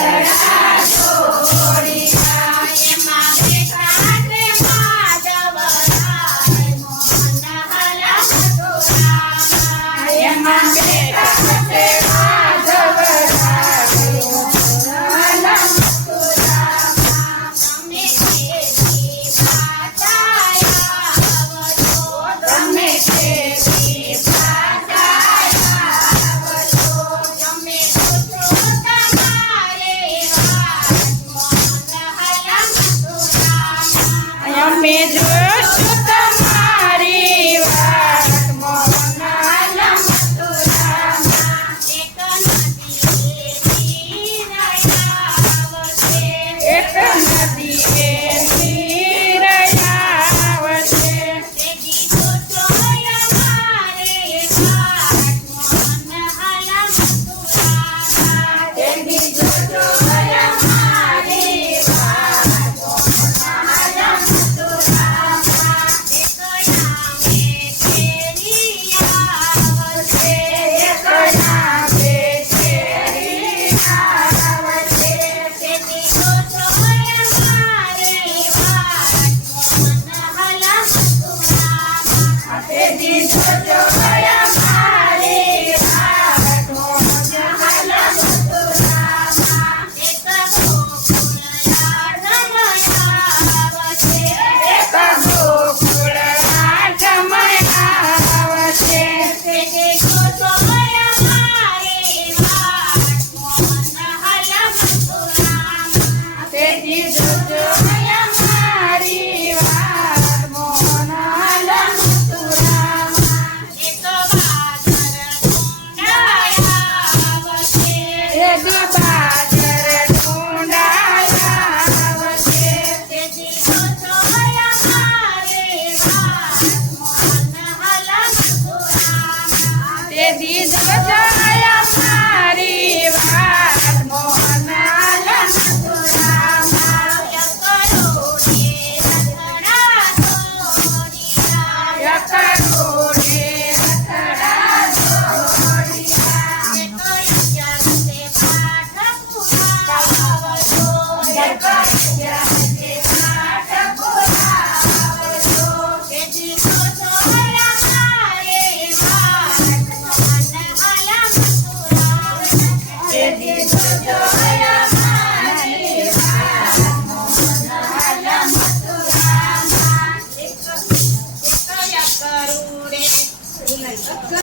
Texas. તેની જોજો અમારી વાત